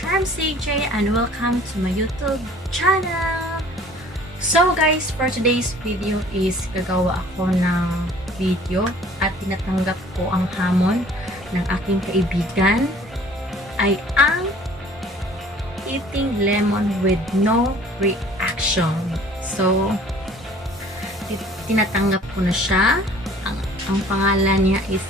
Charmez and welcome to my YouTube channel. So guys, for today's video is gagawa ako ng video at tinatanggap ko ang hamon ng aking kaibigan ay ang eating lemon with no reaction. So, tinatanggap ko na siya. Ang pangalan niya is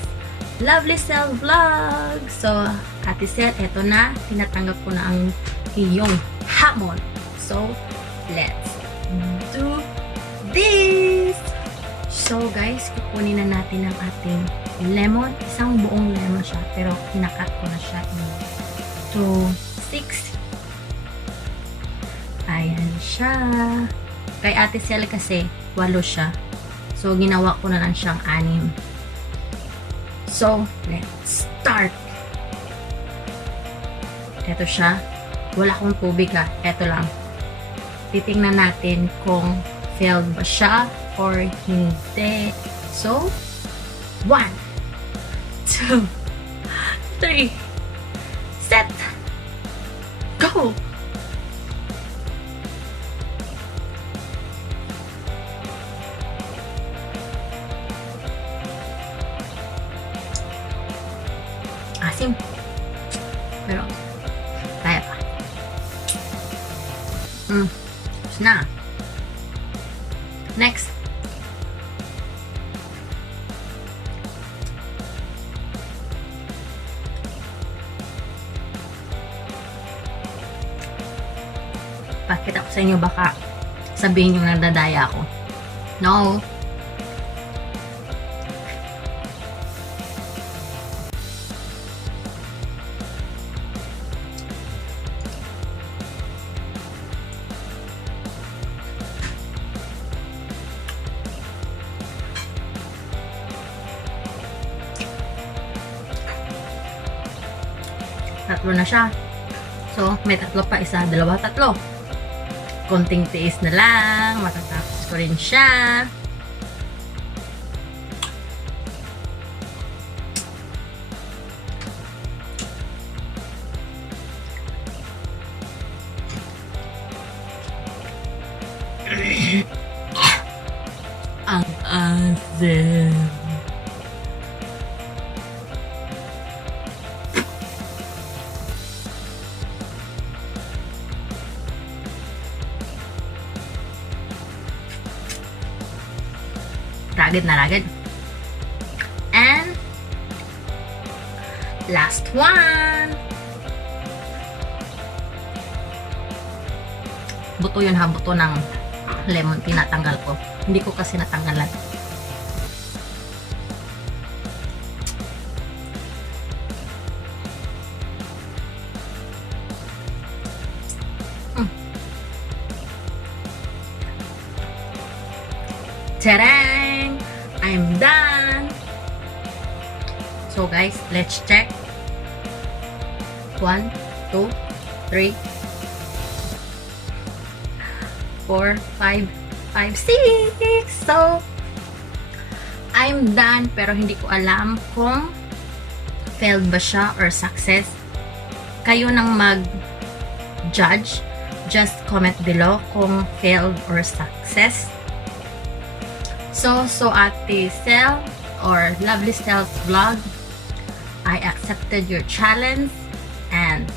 Lovely Cell Vlog. So, Ate Cell, eto na. Tinatanggap ko na ang iyong hamon. So, let's do this! So, guys, kukunin na natin ang ating lemon. Isang buong lemon siya. Pero, kinakat ko na siya into 6. Ayan siya. Kay Ate Cell kasi, 8 siya. So, ginawa ko na lang siyang 6. So, let's start. Ito siya. Wala akong tubig ha. Ito lang. Titingnan natin kung failed ba siya or hindi. So, 1, 2, 3, set, go! Asim. Pero, kaya pa. Tapos na. Next. Pakita ko sa inyo, baka sabihin nyo nagdadaya ako. No. Tatlo na siya. So, may tatlo pa. 1, 2, 3. Konting tiis na lang. Matatapos ko rin siya. Ang asim. Ragid na ragid. And last one. Buto yun ha, buto ng lemon. Tinatanggal ko. Hindi ko kasi natanggalan. Terec! I'm done! So guys, let's check. 1, 2, 3, 4, 5, 6! So, I'm done pero hindi ko alam kung failed ba siya or success. Kayo nang mag-judge. Just comment below kung failed or success. So Ate Cell or Lovely Cell's Vlog, I accepted your challenge and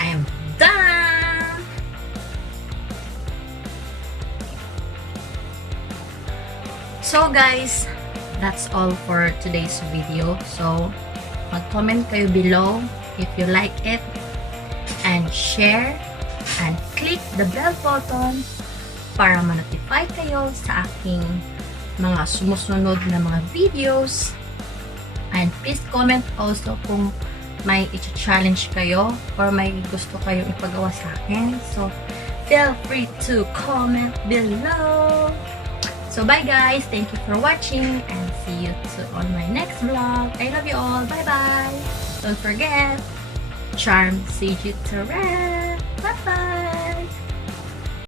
I am done! So guys, that's all for today's video. So, mag-comment kayo below if you like it and share and click the bell button para ma-notify kayo sa aking mga sumusunod na mga videos. And please comment also kung may i-challenge kayo or may gusto kayong ipagawa sa akin. So, feel free to comment below. So, bye guys! Thank you for watching and see you on my next vlog. I love you all. Bye-bye! Don't forget, Charmez terec!